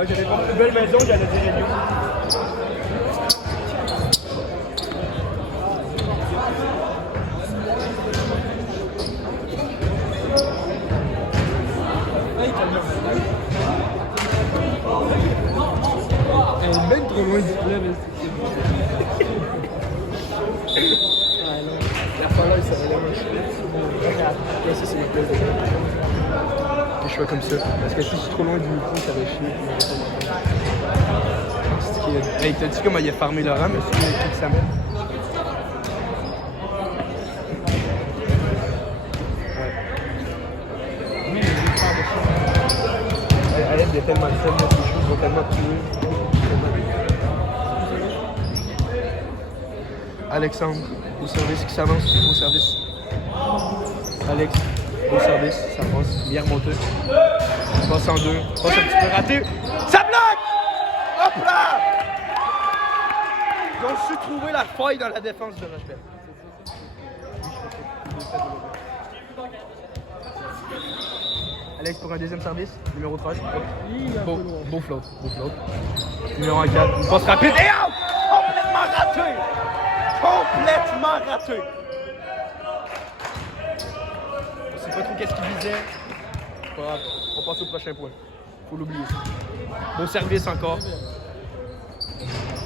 Ouais, j'avais vraiment une belle maison, j'allais des réunions. Elle est même trop loin du club. La fin là, il s'en allait moi. Là, ça, c'est le plaisir. Des choix comme ça. Parce que si je suis trop loin du micro, ça va chier. Hey, t'as dit comment il a farmé Laurent, mais c'est qui ça met? Oui, Alep est tellement le fun, les choses vont tellement tuer. Alexandre, au service qui s'avance, au service. Alex, au service, ça passe, bien remonté. Passe en deux, passe un petit peu raté. Ça bloque! Hop là! Ils ont su trouver la faille dans la défense de Rochebelle. Alex pour un deuxième service, numéro 13. Beau float, beau float. Numéro 4, une passe rapide et out! Complètement raté! Complètement raté! Je sais pas trop qu'est-ce qu'il visait. Pas grave, on passe au prochain point. Faut l'oublier. Beau service encore.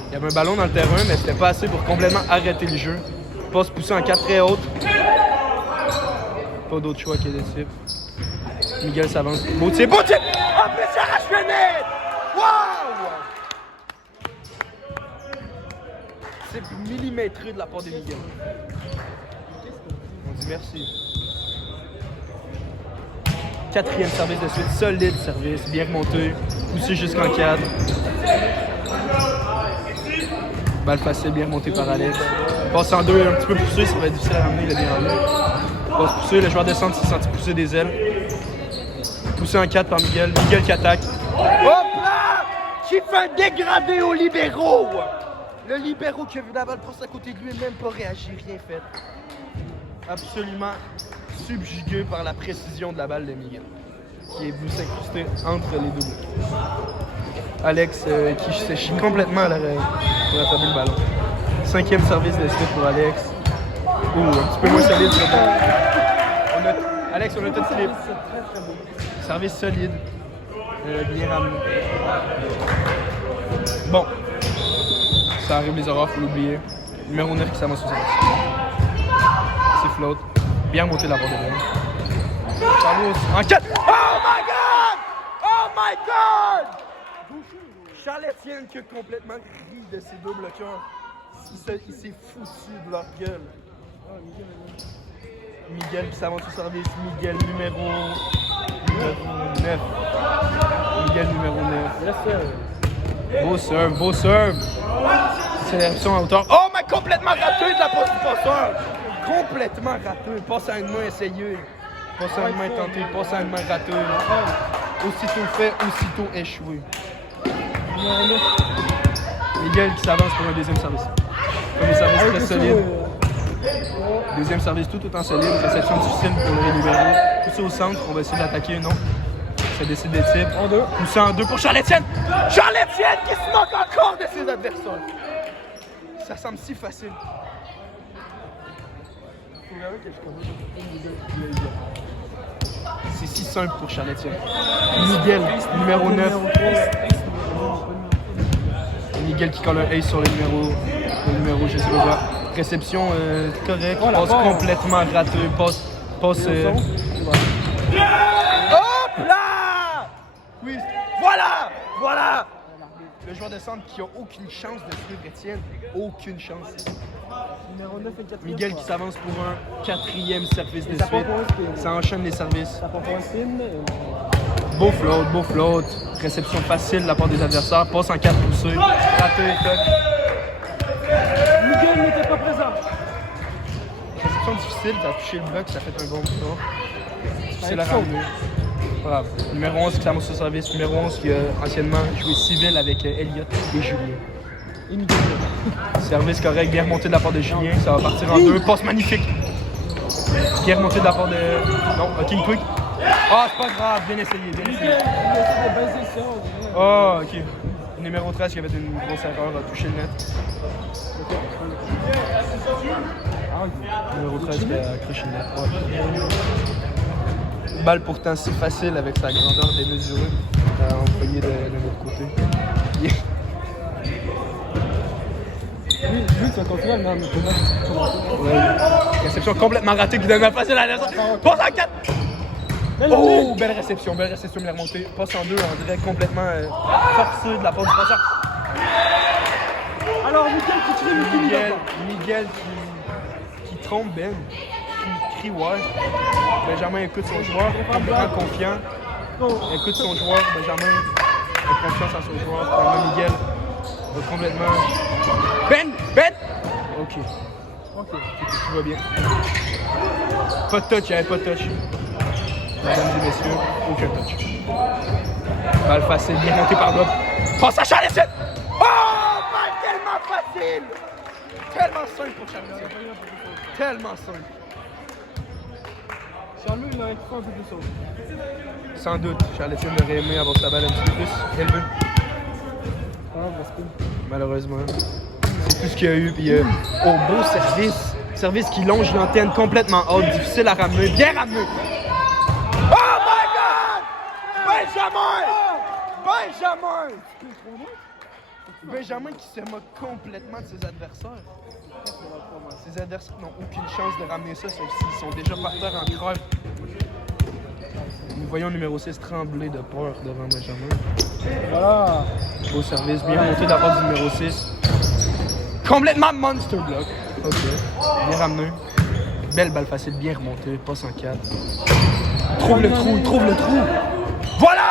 Il y avait un ballon dans le terrain, mais c'était pas assez pour complètement arrêter le jeu. Passe poussé en 4 très haute. Pas d'autre choix que des types. Miguel s'avance. Beau tir, beau tir! En plus, il arrache le net! Wow! C'est millimétré de la part de Miguel. On dit merci. Quatrième service de suite, solide service, bien remonté, poussé jusqu'en cadre. Balle facile, bien remonté par Alex. Passe en deux, un petit peu poussé, ça va être difficile à ramener, il a bien ramené. Passe poussé, le joueur de centre s'est senti pousser des ailes. Poussé en 4 par Miguel, Miguel qui attaque. Hop là! Qui fait un dégradé au libéraux! Le libéraux qui a vu la balle passer à côté de lui et même pas réagi, rien fait. Absolument subjugué par la précision de la balle de Miguel, qui est venu s'incruster entre les deux bouts. Alex qui s'est chié complètement à l'arrière pour attraper le ballon. Cinquième service de suite pour Alex. Un petit peu moins solide. Alex, on a tout slip. Service solide. Bien ramené. Bon. Ça arrive les horreurs, faut l'oublier. Numéro 9 qui s'avance au service. C'est flotte. Bien monté la barre de l'air. Carlos en 4. Oh my god! Oh my god! Charles-Étienne qui a complètement ri de ces deux bloqueurs. Il s'est foutu de leur gueule. Miguel qui s'avance au service. Miguel numéro 9. Miguel numéro 9. Beau serve, beau serve. Accélération à hauteur. Oh mais complètement raté de la passe du passeur. Complètement raté. Passe à une main essayé. Passe à une main tenté. Passe à une main raté. Aussitôt fait, aussitôt échoué. Miguel qui s'avance pour un deuxième service. Premier service très solide. Deuxième service tout autant solide. Réception difficile pour les libéraux. Poussé au centre. On va essayer d'attaquer, non? Ça décide des types. En deux. Poussé en deux pour Charles-Étienne. Charles-Étienne qui se moque encore de ses adversaires. Ça semble si facile. C'est si simple pour Charles-Étienne. Miguel, numéro 9. Miguel qui colle un ace sur le numéro je sais pas. Réception correcte. Passe complètement raté. Passe. Hop là! Oui. Voilà! Le joueur de centre qui a aucune chance de suivre Étienne. Aucune chance. Numéro 9 et 4. Miguel qui s'avance pour un quatrième service de suite. Ça enchaîne les services. Ça prend pas un signe. Beau float. Réception facile de la part des adversaires. Passe en 4 poussés. Raté, toc. Miguel n'était pas présent. Réception difficile, t'as touché le bloc, ça fait un bon tour. Difficile à ramener. Pas grave. Numéro 11 qui s'avance au service. Numéro 11 qui a anciennement joué civil avec Elliott et Julien. Et Miguel. Service correct, bien remonté de la part de Julien. Ça va partir en deux. Passe magnifique. Bien remonté de la part de... Non, King Quick. Ah, c'est pas grave, bien essayé, bien Il essayé. essaie de baisser ça, on dirait. Oh, ok. Numéro 13 qui avait une grosse erreur a touché le net. Ah, ok. Numéro 13 qui a accroché le net. Ouais. Balle pourtant si facile avec sa grandeur démesurée. Employé de l'autre côté. Yeah. Lui, tu vas continuer, mais on peut commencer. Ouais. Réception complètement ratée qui donne la facile à la Passe en 4! Oh, belle réception, bien remontée. Passe en 2, on dirait complètement forcé de la part du passeur. Alors, Miguel qui tire, Miguel qui trompe Ben, qui crie ouais. Benjamin écoute son joueur, complètement confiant. Écoute son joueur, Benjamin a confiance en son joueur. Finalement, Miguel va complètement. Ben! Ok. Tout va bien. Pas de touch, il n'y avait pas de touch. Mesdames et messieurs, aucun touch. Balle facile, bien montée par l'autre. Passe à Charles-Étienne! Oh! Balle tellement facile! Tellement simple pour Charles-Étienne. Tellement simple. Charles-Louis, il aurait fait un peu plus sauce. Sans doute, Charles-Étienne aurait aimé avoir sa balle un petit peu plus élevée. Ah, respect. Malheureusement. C'est tout ce qu'il y a eu. Puis, beau service. Service qui longe l'antenne complètement haute. Difficile à ramener. Bien ramené. Oh my God! Benjamin qui se moque complètement de ses adversaires. Ses adversaires n'ont aucune chance de ramener ça, sauf s'ils sont déjà par terre en crève. Nous voyons le numéro 6 trembler de peur devant Benjamin. Voilà. Beau service, bien monté de la part du numéro 6. Complètement monster block. Ok. Bien ramené. Belle balle facile, bien remontée. Passe en 4. Trouve le trou. Voilà!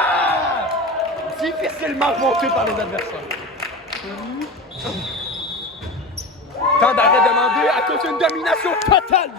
Difficilement remonté par les adversaires. Temps d'arrêt demandé à cause d'une domination totale.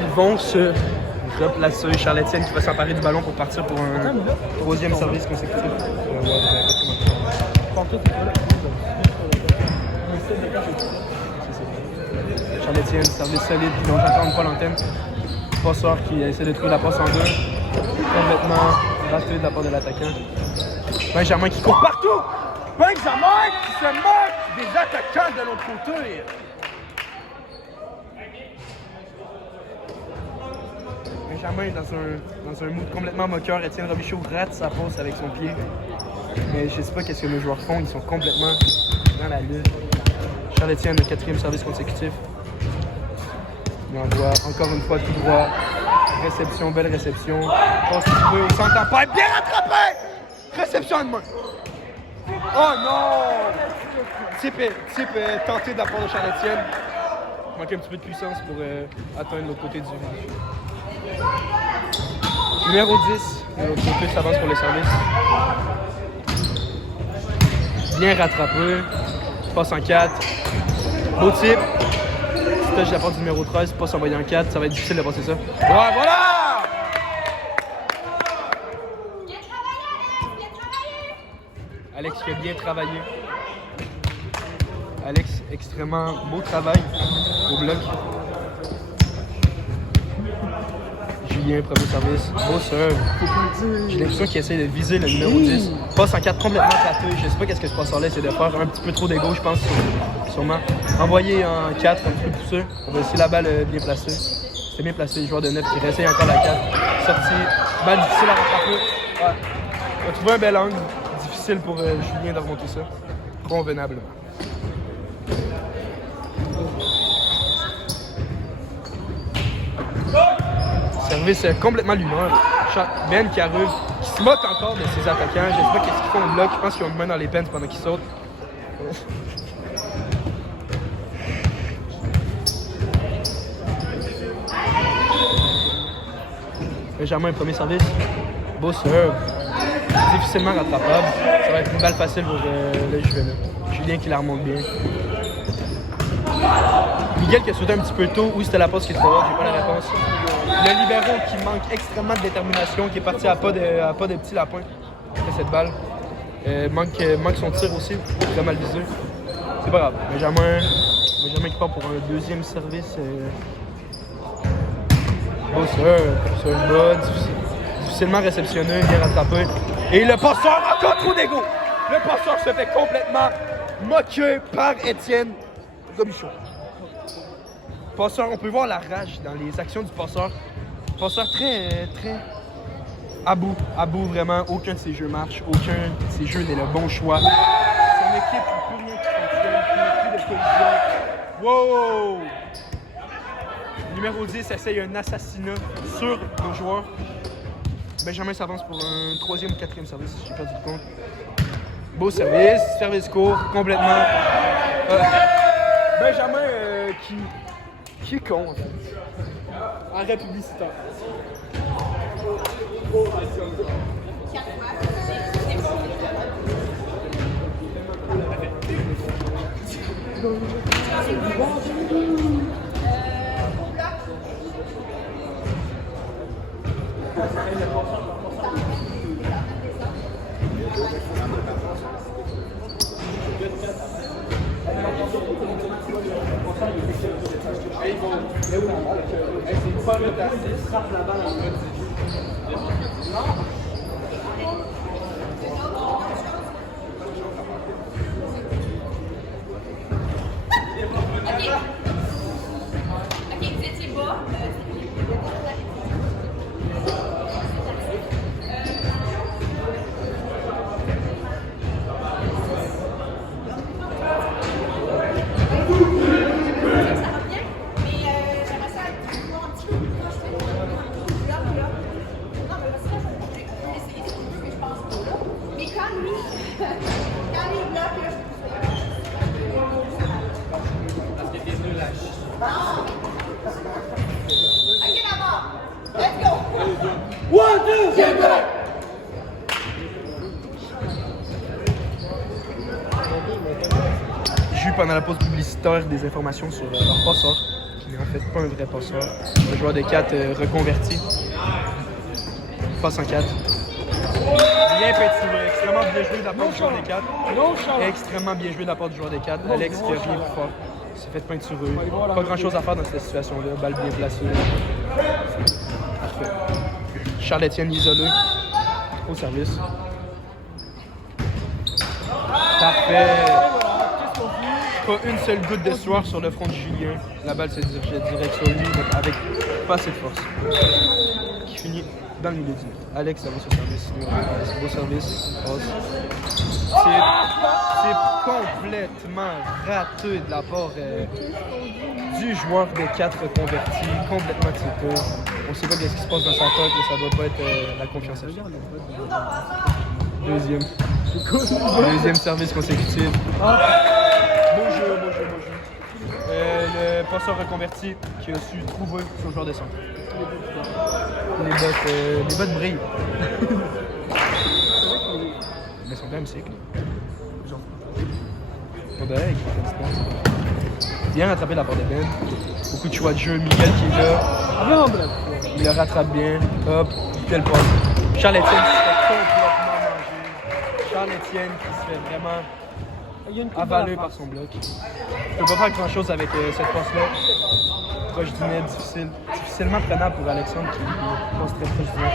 Ils vont se replacer. Charles-Étienne qui va s'emparer du ballon pour partir pour un troisième service consécutif. Charles-Étienne, service solide, qui n'ont encore une fois l'antenne. Passeur qui essaie de trouver la passe en deux. Complètement raté de la part de l'attaquant. Benjamin qui court partout! Benjamin qui se moque des attaquants de l'autre côté! Benjamin est dans un mood complètement moqueur. Étienne Robichaud rate sa passe avec son pied. Mais je sais pas qu'est-ce que nos joueurs font. Ils sont complètement dans la lutte. Charles-Étienne, le quatrième service consécutif. Il envoie encore une fois tout droit. Réception, belle réception. Passe un petit peu au centre d'empire. Bien rattrapé! Réception à demain. Oh non! Type tenté de la part de Charles-Étienne. Il manque un petit peu de puissance pour atteindre l'autre côté du filet. Numéro 10, de l'autre côté, s'avance pour les services. Bien rattrapé. Passe en 4. Beau type. Petit touch de la part du numéro 13. Passe envoyé en 4. Ça va être difficile de passer ça. Ouais, voilà! Alex qui a bien travaillé. Alex, extrêmement beau travail au bloc. Julien, premier service. Beau serve. J'ai l'impression qu'il essaie de viser le numéro 10. Passe en 4 complètement raté. Je sais pas qu'est-ce que ce passeur-là essaie de faire. Un petit peu trop d'ego, je pense, sûrement. Envoyé en 4, un petit peu poussé. On va essayer la balle bien placée. C'était bien placé, le joueur de 9 qui réessaye encore la 4. Sorti. Balle difficile à rattraper. Ouais. On a trouvé un bel angle. Difficile pour Julien de remonter ça. Convenablement. Service complètement lunaire. Ben qui arrive, qui se moque encore de ses attaquants. Je sais pas qu'est-ce qu'ils font au bloc. Je pense qu'ils ont une main dans les pens pendant qu'ils sautent. Benjamin, premier service. Beau serve. Difficilement rattrapable. Ça va être une balle facile pour le Juvenal. Julien qui la remonte bien. Miguel qui a sauté un petit peu tôt. Où c'était la passe qui est trop haute? J'ai pas la réponse. Le libéro qui manque extrêmement de détermination, qui est parti à pas de petit lapin après cette balle. Manque son tir aussi, très mal visé. C'est pas grave. Benjamin qui part pour un deuxième service. Beau sur une bonne, difficilement réceptionné, bien rattrapé. Et le passeur, encore trop d'ego! Le passeur se fait complètement moquer par Étienne Robichaud. Passeur, on peut voir la rage dans les actions du passeur. Passeur très à bout vraiment. Aucun de ses jeux marche, aucun de ses jeux n'est le bon choix. Son équipe n'a plus rien qui fonctionne, plus de collision. Wow! Numéro 10 essaye un assassinat sur nos joueurs. Benjamin s'avance pour un 3e ou 4e service, j'ai perdu le compte. Beau service court, complètement. Benjamin qui est con en fait. Arrêt publicitaire. J'ai eu pendant la pause publicitaire des informations sur leur passeur, qui n'est en fait pas un vrai passeur. Un joueur de 4 reconverti. Passe en 4. Bien peinturé, extrêmement bien joué de la part du joueur des 4. Extrêmement bien joué de la part du joueur des 4. Alex qui revient plus fort. Il s'est fait peinturer. Pas grand chose à faire dans cette situation-là. Balle bien placée. Parfait. Charles-Étienne isolé. Au service. Parfait. Pas une seule goutte de sueur sur le front de Julien. La balle se dirige direct sur lui, mais avec pas assez de force. Qui finit dans le milieu du net. Alex, ça va sur service. Beau service. C'est complètement raté de la part du joueur des 4 convertis. Complètement typé. On sait pas ce qui se passe dans sa tête, mais ça doit pas être la confiance à Deuxième service consécutif. Beau jeu. Le passeur reconverti qui a su trouver son joueur de centre. Les bottes brillent. Mais ils sont quand même secs. On dirait avec bien rattrapé la part de Ben. Beaucoup de choix de jeu. Miguel qui est là. Il le rattrape bien. Hop, quel passe. Charles-Étienne qui se fait complètement manger. Charles-Étienne qui se fait vraiment Il y a une coupe dans la avalé par face. son bloc. Je peux pas faire grand chose avec cette passe-là. Proche du net, difficilement prenable pour Alexandre qui passe très proche du net.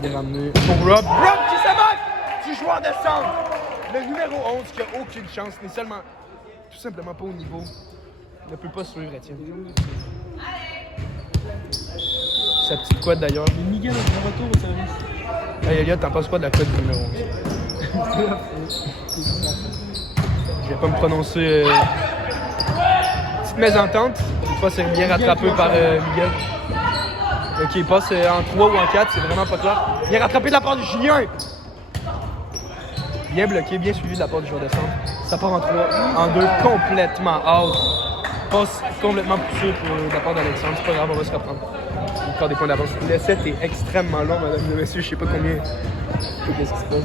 Bien ramené. Pour Rob. Rob qui s'abat du joueur de centre. Le numéro 11 qui a aucune chance, n'est seulement tout simplement pas au niveau. Il ne peut pas suivre Étienne. Sa petite quad d'ailleurs. Et Miguel est de retour au service. Hey Elliot, t'en penses quoi de la quad du numéro 11? Je vais pas me prononcer. Petite mésentente. Toutefois, c'est bien rattrapé par Miguel. Ok, il passe en 3 ou en 4, c'est vraiment pas clair. Bien rattrapé de la part du Julien. Bien bloqué, bien suivi de la part du joueur de centre. Ça part en 3, en 2, complètement out. Passe complètement poussé de la part d'Alexandre. C'est pas grave, on va se reprendre. Encore des points d'avance. Le set est extrêmement long, mesdames et messieurs. Je sais pas combien. Qu'est-ce qui se passe?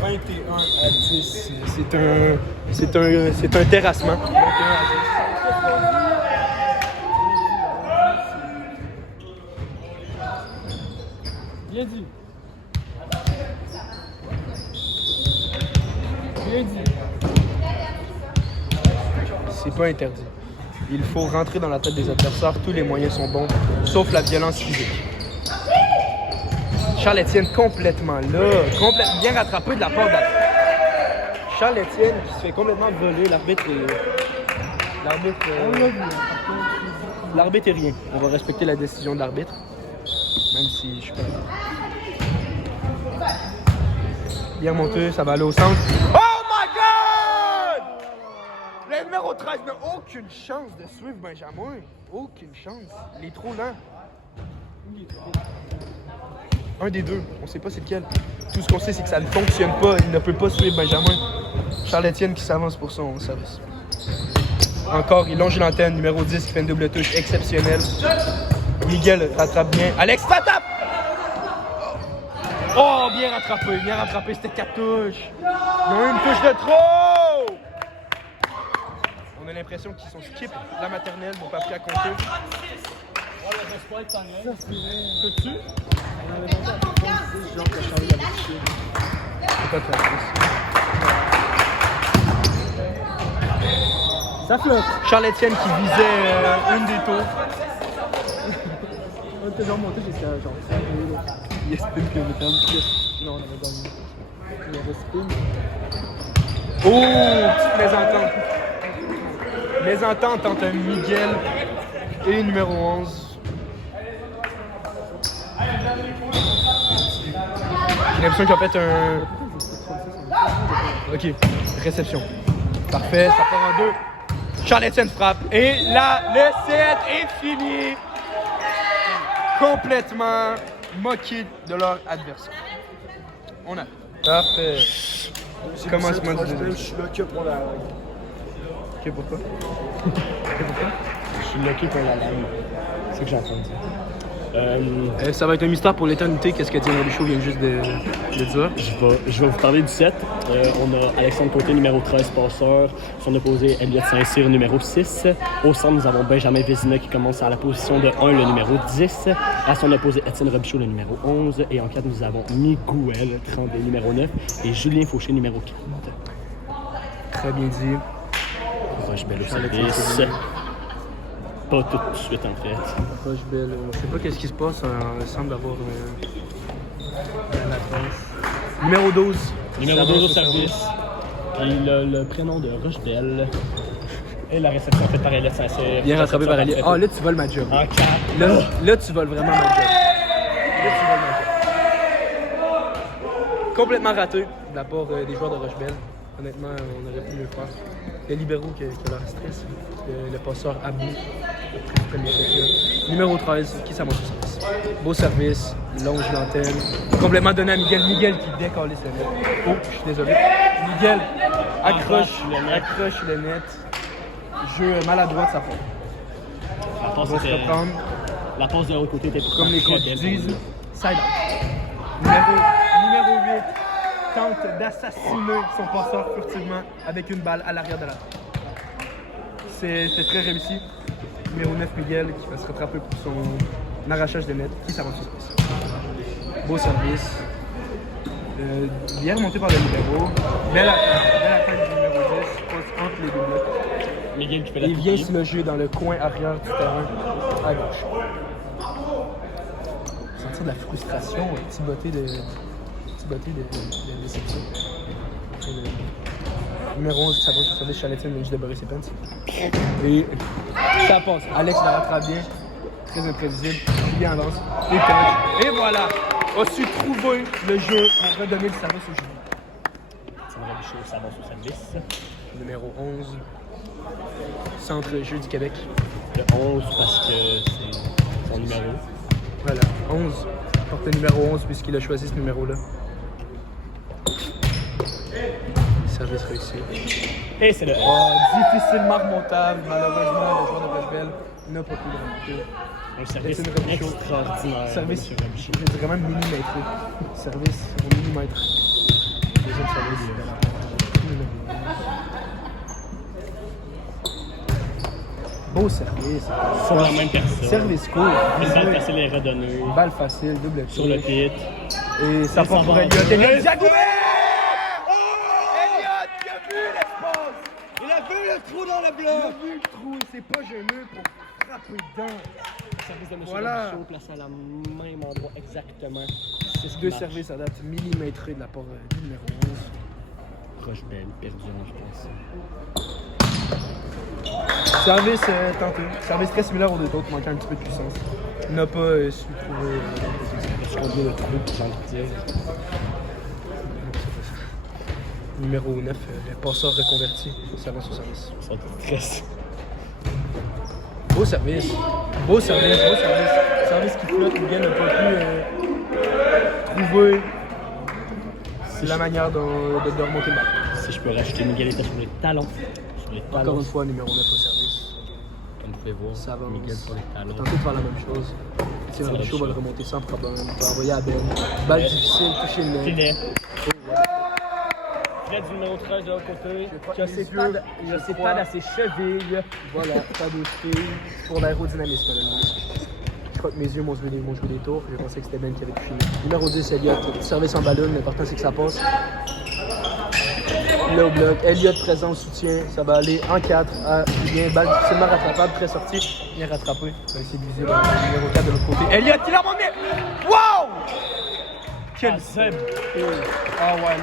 21 à 10. C'est un terrassement. 21 à 10. Bien dit. Bien dit. C'est pas interdit. Il faut rentrer dans la tête des adversaires. Tous les moyens sont bons, sauf la violence physique. Charles-Étienne complètement là. Bien rattrapé de la part d'Alexandre. Charles-Étienne qui se fait complètement voler. L'arbitre est rien. On va respecter la décision de l'arbitre. Même si je suis pas d'accord. Bien monté, ça va aller au centre. Oh my God! Le numéro 13 n'a aucune chance de suivre Benjamin. Aucune chance. Il est trop lent. Un des deux. On sait pas c'est lequel. Tout ce qu'on sait, c'est que ça ne fonctionne pas. Il ne peut pas suivre Benjamin. Charles-Étienne qui s'avance pour son service. Encore, il longe l'antenne. Numéro 10 qui fait une double touche exceptionnelle. Miguel rattrape bien. Alex tape! Oh, bien rattrapé. C'était 4 touches. Ils ont eu une touche de trop! On a l'impression qu'ils sont skip la maternelle, n'ont pas appris à compter. Peux-tu? C'est pas très triste. Ça flotte. Charles-Étienne qui visait une des tours. On était genre monté jusqu'à genre 5 minutes. Il y a spin que vous Non, on avait gagné. Il y avait spin. Oh, petite mésentente. Mésentente entre Miguel et numéro 11. J'ai l'impression qu'ils ont fait un... Ok, réception. Parfait, ça part en 2. Charles-Étienne frappe. Et là, le set est fini. Complètement moqué de leur adversaire. On a. Parfait. Commencement du deuxième. Je suis locké pour la langue. Ok, pourquoi? Je suis locké pour la langue. C'est ce que j'ai entendu dire. Ça va être un mystère pour l'éternité. Qu'est-ce que Étienne Robichaud vient juste de dire? Je vais vous parler du 7. On a Alexandre Côté, numéro 13, passeur. Son opposé, Elliott Saint-Cyr, numéro 6. Au centre, nous avons Benjamin Vézina qui commence à la position de 1, le numéro 10. À son opposé, Étienne Robichaud, le numéro 11. Et en 4, nous avons Miguel Tremblay, numéro 9. Et Julien Fauché, numéro 4. Très bien dit. Rochebelle au service. Pas tout de suite, en fait. Rochebelle, je sais pas qu'est-ce qui se passe. Il semble avoir la tranche. Numéro 12. Numéro 12 au service. Puis le prénom de Rochebelle. Et la réception faite par Elliott Saint-Cyr. Bien rattrapé par Elliott. Ah, là, tu voles ma job. En 4. Là, tu voles vraiment ma job. Complètement raté de la part des joueurs de Rochebelle. Honnêtement, on aurait pu mieux faire. Le libéraux qui a leur stress. Le passeur Abou. Numéro 13, qui s'amorce au service. Beau service, longe l'antenne. Complètement donné à Miguel. Miguel qui décolle ses net. Oh, je suis désolé. Miguel accroche le net. Jeu maladroit de sa part. La On passe va se reprendre. La passe de l'autre côté était Comme les coachs très belle. disent, side out. Numéro 8 tente d'assassiner son passeur furtivement avec une balle à l'arrière de la tête. C'est très réussi. Numéro 9 Miguel qui va se rattraper pour son arrachage de net qui s'avance au service. Beau service. Bien remonté par le numéro. Belle attaque du numéro 10. Passe entre les deux blocs. Miguel qui fait la Il vient touche. se loger dans le coin arrière du terrain, à gauche. Sentir de la frustration, un petit botté de déception. Et le numéro 11 qui s'approche du service Charletin, mais juste de Boris Epens. Et ça passe. Alex la rattrape bien. Très imprévisible. Bien en lance. Et touch. Et voilà! A su trouver le jeu pour redonner le service au jeu. Sandra Bichot s'avance au service. Numéro 11. Centre-jeu du Québec. Le 11 parce que c'est son numéro. Voilà, 11. Porte le numéro 11 puisqu'il a choisi ce numéro-là. Service réussi. Et c'est le 11. Difficilement remontable, malheureusement, le joueur de Rochebelle n'a pas pu le remonter. Un service Étienne Robichaud. extraordinaire. Service, Monsieur Robichaud. je dirais même millimétré. Service au millimètre. Deuxième service. Beau service. Sur la même personne. Service court. Une balle facile est redonnée. Balle facile, double Sur le pied. pit. Et ça Et part ça pour va. Elliott. Elliott Diagoubet! Elliott qui a vu l'espace! Il a vu le trou dans le Il a bloc! vu le trou, c'est pas gêneux pour frapper dedans. Service de M. Voilà. Robichaud placé à la même endroit exactement. C'est ce qui Deux marche. services à date millimétrés de la part du numéro 11. Rochebelle, perdu en France. Service tenté. Service très similaire aux deux autres, manquant un petit peu de puissance. Il n'a pas su trouver. Je conduis le trou, j'ai envie de dire. Numéro 9, le passeur reconverti. Service au service. Ça va être stress. Beau service. Beau service, beau service. Service qui flotte, Miguel n'a pas pu trouver la manière de remonter le ballon. Si je peux rajouter, Miguel était sur les talons. Sur les talons. Encore une fois, numéro 9 au service. Comme vous pouvez voir, Ça avance. Miguel sur les On va talons. tenter de faire la même chose. Étienne Ça va Robichaud va le chaud. remonter sans problème. Il va envoyer à Ben. Balle difficile, toucher le nez. Filet. Oh, voilà. Filet du numéro 13 de l'autre côté. Il a ses pads, il a ses pads à ses chevilles. Voilà, pas de filles pour l'aérodynamisme. Je crois que mes yeux m'ont joué des tours. Je pensais que c'était Ben qui avait tout fini. Numéro 10, Elliott. Service en ballon, l'important c'est que ça passe. Là au bloc, Elliott présent au soutien. Ça va aller en 4 à Julien. Balle difficilement rattrapable, très sorti. Bien rattrapé. On va essayer de viser le numéro 4 de l'autre côté. Elliott, il a remonté! Wow! Quel Zeb. Ah ouais,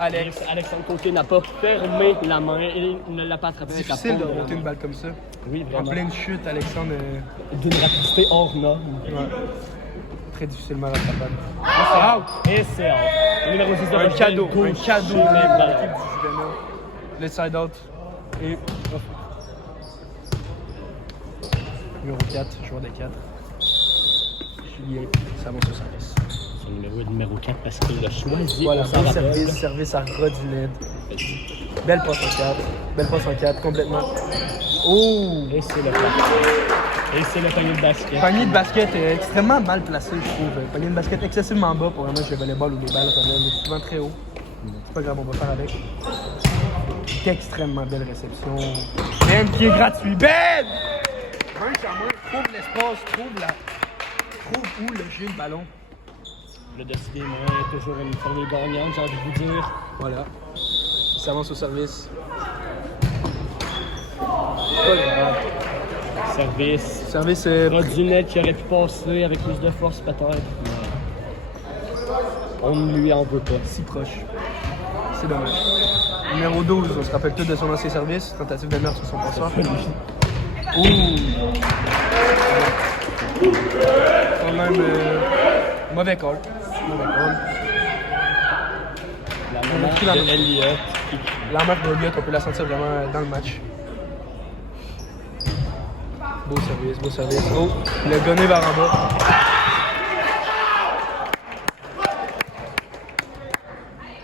Alex. Alexandre Côté n'a pas fermé la main et ne l'a pas attrapé avec la Difficile de paume remonter la une main. balle comme ça. Oui, En vraiment. pleine chute, Alexandre. D'une rapidité hors norme. Ouais. Très difficilement rattrapable. Ah, out! Et c'est out. Le numéro 10 de Un Rochebelle, cadeau gauche, de l'équipe du ballon. Juvena. Le side out. Et. Numéro 4, joueur des 4. Julien, ça avance au service. Son numéro est numéro 4 parce qu'il l'a choisi. Voilà, on s'en beau rappelle. service, service à Rodinette. Belle passe en 4. Belle passe en 4, complètement. Oh! Et c'est le panier. Et c'est le panier de basket. Panier de basket est extrêmement mal placé, je trouve. Panier de basket excessivement bas pour un match de volleyball ou des balles mais souvent très haut. C'est pas grave, on va faire avec. Extrêmement belle réception. Ben qui est gratuit. Ben! Main à main, trouve l'espace, trouve où loger le ballon. Le dossier des mains est toujours une formule gagnante, j'ai envie de vous dire. Voilà. Il s'avance au service. Pas grave. Service. Service Rodinette qui aurait pu passer avec plus de force peut-être. Mais on ne lui en veut pas. si proche. C'est dommage. Numéro 12, on se rappelle tout de son ancien service. Tentative de meurtre sur son passeur. Ouh! Quand même, mauvais call. Mauvais call. La maman pris la de main. Elliott. La marque de Elliott, on peut la sentir vraiment dans le match. Beau service, beau service. Oh, le gonné vers en bas.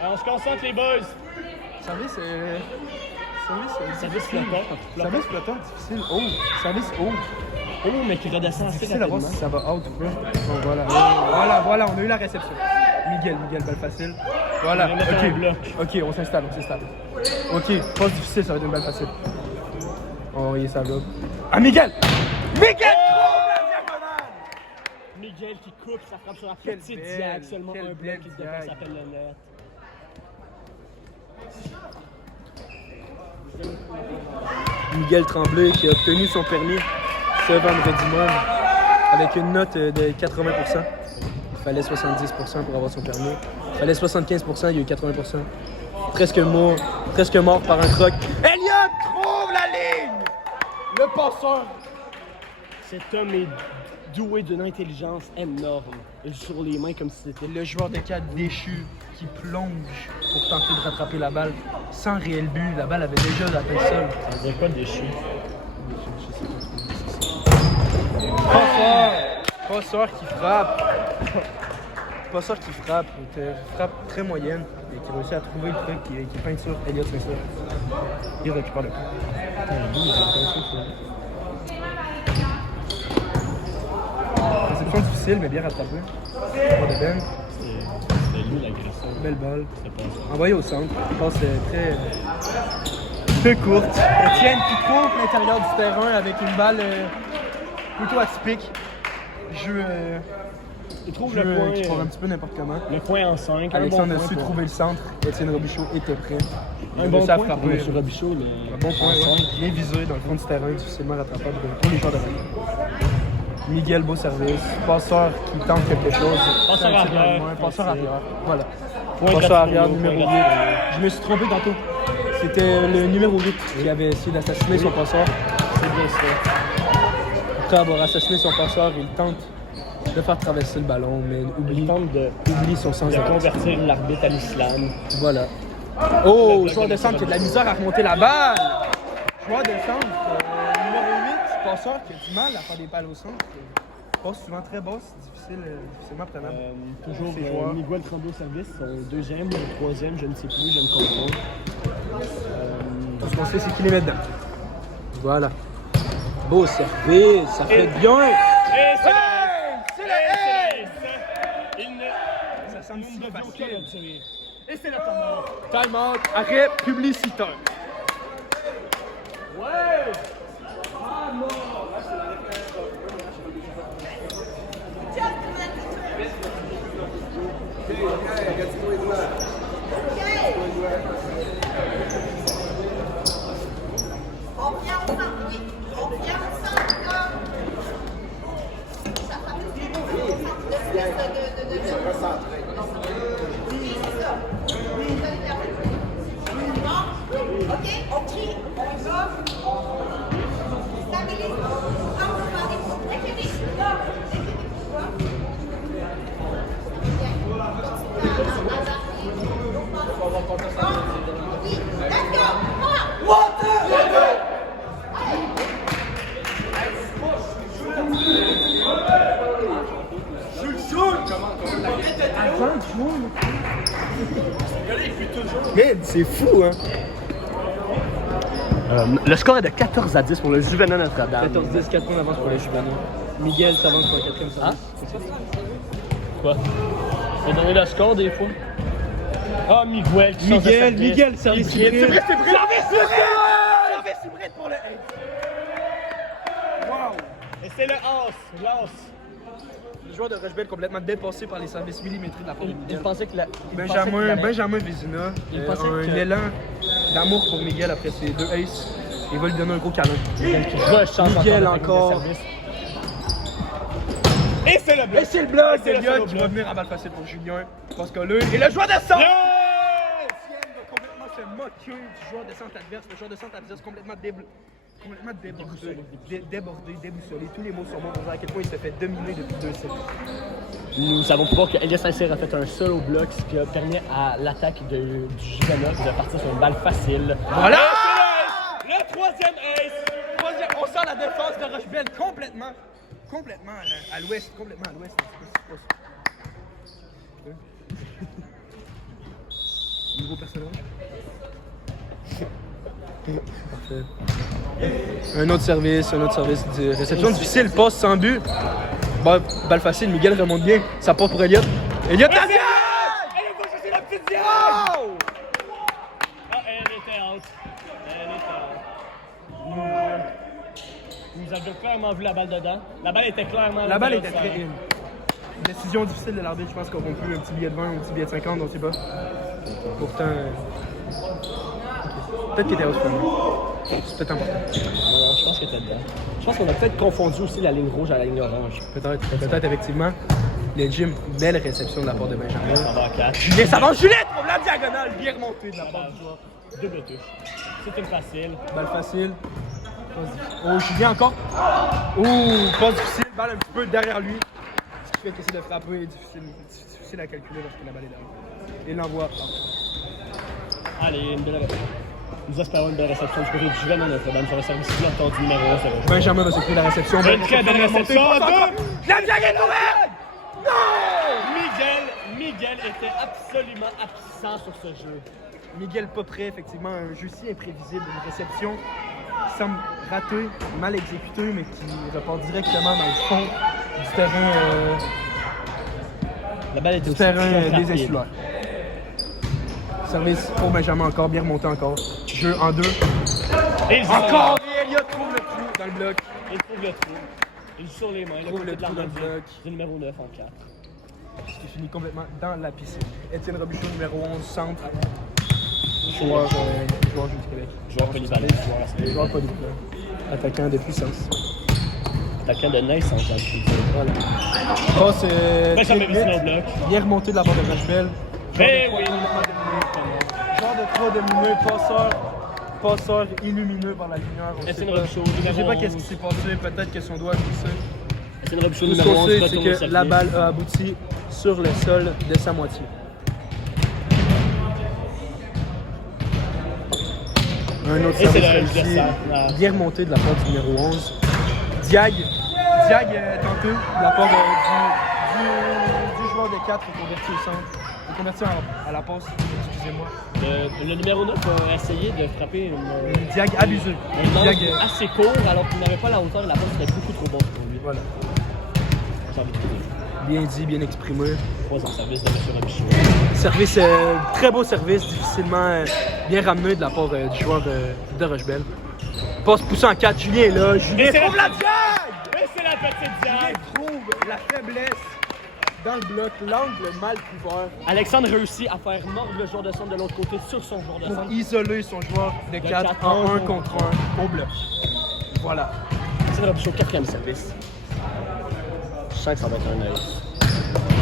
Alors, on se concentre les boys. Service, Service flottant. Service flottant, difficile. Oh, service haut. Oh, mais qui redescend assez Difficile à voir rapidement. si ça va out ou pas. Bon, voilà, on a eu la réception. Miguel, balle facile. Voilà, On va mettre un bloc. ok, on s'installe. Ok, passe difficile, ça va être une balle facile. On va envoyer ça là. Ah, Miguel! Miguel trouve la diagonale! Miguel qui coupe, ça frappe sur la Quelle petite belle, diag, seulement quelle un bloc belle qui diag. s'appelle le net. Miguel Tremblay qui a obtenu son permis ce vendredi même avec une note de 80%. Il fallait 70% pour avoir son permis. Il fallait 75%, il y a eu 80%. Presque mort par un croc. Elliott trouve la ligne! Le passeur! Cet homme est doué d'une intelligence énorme. Il joue sur les mains comme si c'était... Le joueur de 4 déchu qui plonge pour tenter de rattraper la balle sans réel but. La balle avait déjà atteint le sol. Ça veut dire quoi déchu? Passeur qui frappe. Passeur qui frappe. Frappe très moyenne et qui réussit à trouver le truc qui peint sur Elliott Saint-Cyr. Il récupère le coup. Réception difficile mais bien rattrapée. Pas de Ben. C'était lui l'agresseur. Belle balle. C'était pas ça. Envoyé au centre. Passe très courte. Etienne qui coupe l'intérieur du terrain avec une balle plutôt atypique. Jeu Il trouve jeu le point. qui part un petit peu n'importe comment. Le point en 5. Alexandre a su trouver le centre. Etienne Robichaud était prêt. Il a Un bon réussi à point pour frapper. M. Robichaud. Un bon point, ouais. Bien visé dans le fond du terrain, difficilement rattrapable pour les joueurs de rallye. Miguel, beau service. Passeur qui tente quelque chose. Passeur Un tir dans arrière. le moins. Passeur arrière. Voilà. Point Passeur arrière, gratuit, numéro point 8. gratuit. Je me suis trompé tantôt. C'était le numéro 8 qui avait essayé d'assassiner son passeur. C'est bien ça. Après avoir assassiné son passeur, il tente de faire traverser le ballon, mais Il tente de oublie son sens de convertir l'arbitre à l'islam. Voilà. Oh, joueur de centre qui a de la misère à remonter la balle. Joueur de centre, numéro 8, passeur qui a du mal à faire des balles au centre. Passe souvent très basse, difficilement prenable. Toujours Ces joueurs. Miguel Tremblay au service, son deuxième ou troisième, je ne sais plus, je me confonds. Tout ce qu'on sait, c'est qu'il les met dedans. Voilà. Beau service, ça fait bien. Et c'est C'est le ace! Il ne... Ça semble si facile. Et c'est le temps. Time out, arrêt publicitaire. On vient au centre, oui. On vient au centre, là. Ça fait oui, c'est ça. Bon, OK, on crie, on y va. Stabilise. Prends le ballon. Équilibre. Là. Équilibre. Bien. Continue à zapper. Oui, let's go. Mais c'est fou, hein? Le score est de 14-10 pour le Juvenal Notre-Dame. 14-10, 4 points d'avance pour les Juvenaux. Miguel s'avance pour le 4e service. Quoi? Faut donner le score des fois? Ah, Miguel qui change de service. Miguel, service Hybride. hybride. C'est vrai, Service hybride pour le Wow! Et c'est le as, l'as. Le joueur de Rochebelle complètement dépassé par les services millimétrés de la part de Il Miguel. pensait que la... Benjamin Vézina Il a pensait un que- élan d'amour pour Miguel après ses 2 aces. Il va lui donner un gros câlin. Miguel encore. Et c'est le bloc. Et c'est le bloc C'est le d'Eliott solo qui bloc. va venir à balle facile pour Julien. Parce que là, et le joueur de centre! Etienne va complètement se moquer du joueur de centre adverse. Le joueur de centre adverse complètement débordé, déboussolé. Tous les mots sont bons pour dire à quel point il s'est fait dominer depuis 2 sets. Nous avons pu voir que Elias Saint-Cyr a fait un solo bloc, ce qui a permis à l'attaque du Juvenal de partir sur une balle facile. Voilà! Le troisième ace! On sent la défense de Rochebelle complètement à l'ouest. Complètement à l'ouest. Nouveau personnage. Parfait. Un autre service de réception difficile, passe sans but. Bon, balle facile, Miguel remonte bien. Ça part pour Elliott. Elliott, la Elle est pas chercher la petite diable! wow! Ah, elle était out. Elle était out. Nous avions clairement vu la balle dedans. La balle était clairement... La balle était dedans. très in. Décision difficile de l'arbitre, je pense qu'on peut un petit billet de 20 ou un petit billet de 50, on ne sait pas. Pourtant, peut-être qu'il était out finalement. C'est peut-être important. Non, je pense que t'es dedans. Je pense qu'on a peut-être confondu aussi la ligne rouge à la ligne orange. Peut-être effectivement. Le gym, belle réception de la part de Benjamin. Ça va à 4. Julien Savant, Juliette pour la diagonale, bien remontée de la part du joueur. Double touche. C'est une facile. Balle facile. Passe difficile. Oh, Julien encore. Oh, passe difficile, balle un petit peu derrière lui. Ce qui fait qu'essayer de frapper est difficile à calculer lorsque la balle est derrière. Et l'envoie. Allez, une belle réception. Nous espérons une belle réception du côté du Juventus de Notre-Dame sur le service flottant du numéro 11. Benjamin va s'occuper de la réception. Une très belle réception. La diagonale est ouverte! Miguel était absolument absent sur ce jeu. Miguel pas prêt, effectivement, un jeu si imprévisible, une réception qui semble ratée, mal exécutée, mais qui repart directement dans le fond du terrain, La balle était du aussi terrain très des rapide. insulaires. Service pour Benjamin encore, bien remonté encore. Jeu en 2. Et Encore! Et Elliott trouve le trou dans le bloc. Il trouve le trou. Il joue sur les mains. Trouve le côté de trou dans le l'arbitre bloc. du numéro 9 en 4. Ce qui finit complètement dans la piscine. Étienne Robichaud, numéro 11, centre. Joueur du Québec. Joueur polyvalent. Joueur polyvalent. Attaquant de puissance. Attaquant de naissance, j'ai envie de dire. Voilà. Passe Benjamin très Vissina au vite. bloc. Bien remonté de la barre de Rachbel. Mais oui! Genre de 3 domineux, passeur illumineux par la lumière. On Étienne sait pas. Robichaud, Je sais numéro pas qu'est-ce qui 11. s'est passé, peut-être que son doigt a glissé. Étienne Robichaud, Tout ce numéro qu'on 11, sait, retourne au c'est que service. la balle a abouti sur le sol de sa moitié. Un autre Et c'est service le réussi, cercle. bien remonté de la part du numéro 11. Diag tenté de la part du joueur de 4 converti au centre. Converti à la passe, excusez-moi. Le numéro 9 a essayé de frapper une Diag abusé. angle Diag, assez court alors qu'il n'avait pas la hauteur et la passe était beaucoup trop basse pour lui. voilà. J'ai envie de dire. Bien dit, bien exprimé. Troisième service de M. Robichaud. Service, très beau service, difficilement bien ramené de la part du joueur de Rochebelle. Passe poussé en 4, Julien est là. Julien c'est trouve la- la Diag! Et c'est la petite Julien diag! trouve la faiblesse dans le bloc, l'angle mal couvert Alexandre réussit à faire mordre le joueur de centre de l'autre côté sur son joueur de pour centre. isoler son joueur de 4 4 en 1 contre 1 au bloc. Voilà. C'est Robichaud, quatrième service. Je sens que ça va être un œil.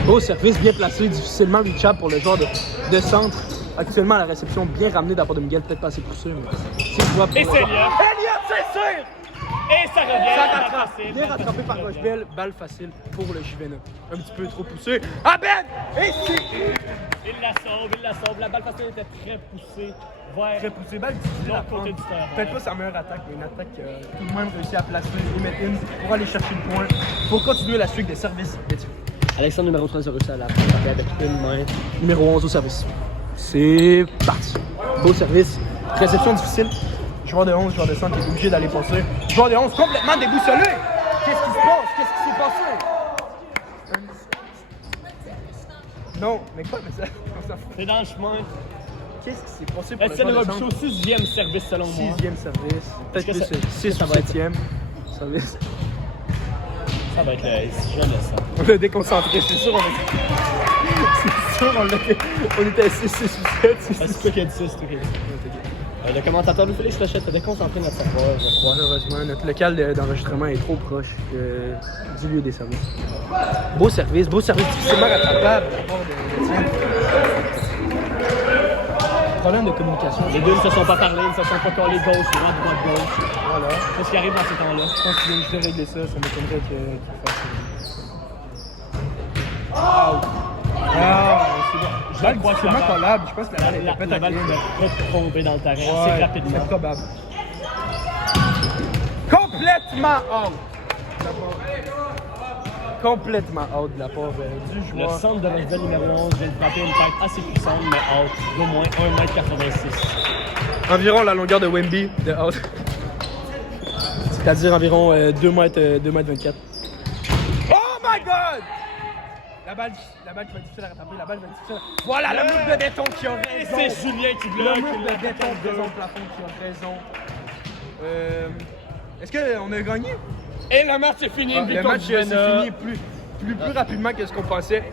Beau service, bien placé, difficilement reachable pour le joueur de centre. Actuellement, la réception bien ramenée de la part de Miguel, peut-être pas assez poussée, mais c'est le joueur pour Et c'est Elliott. Elliott, c'est sûr! Et ça revient. Ça balle rattrape. facile, Bien balle rattrapé facile, par ça revient. Rochebelle, balle facile pour le Juventus. Un petit peu trop poussé. Ah Ben! Et c'est Il la sauve. La balle facile était très poussée vers très poussé, balle difficile à l'autre côté prendre. du terrain. Peut-être pas sa meilleure attaque, mais une attaque tout le monde réussit à placer et mettre in pour aller chercher le point. Pour continuer la suite des services. Alexandre numéro 13 a réussi à la frapper avec une main. Numéro 11 au service. C'est parti. Beau service. Réception difficile. Joueur de 11, joueur de centre qui est obligé d'aller passer. Joueur de 11 complètement déboussolé. Qu'est-ce qui se passe? Qu'est-ce qui s'est passé? Non, mais quoi? Mais ça, on s'en fout. C'est dans le chemin. Qu'est-ce qui s'est passé pour le Étienne joueur de Robichaud, centre? 6e service selon moi. 6e service. Peut-être Est-ce que plus 6 ça ou va être- 7e service. Ça va être je le sens. On l'a déconcentré, c'est sûr. C'est sûr, on était à 6 ou 7. C'est toi qui as dit ça, c'est toi qui as dit ça. Le commentateur Louis-Félix Rochette a déconcentré notre savoir, je crois. Malheureusement, notre local d'enregistrement est trop proche du lieu des services. Beau service difficilement rattrapable de la part de Étienne. Problème de communication. Les deux ne se sont pas parlé, ils ne se sont pas collés gauche, droite, gauche. Voilà. Qu'est-ce qui arrive dans ces temps-là? Je pense qu'il vient juste de régler ça, ça m'étonnerait qu'il fasse. Ah, c'est bon. Je crois que C'est la vraiment balle- collable. Je pense que la balle La était peut-être balle peut tomber dans le terrain assez rapidement. C'est probable. Complètement out. Complètement out de la part du Le joueur. centre de Rochebelle numéro 11 vient de frapper une tête assez puissante, mais out d'au moins 1,86 m. Environ la longueur de Wemby de out. C'est-à-dire environ 2 mètres 24. Oh my god! La balle qui va être difficile à rattraper, la balle va être difficile à... Voilà le move de béton qui a Et raison! c'est Julien qui Le bloque. move de béton de plafond qui a raison. Est-ce qu'on a gagné? Et le match est fini. Ah, une le victoire match du c'est Vénat. fini, plus rapidement que ce qu'on pensait.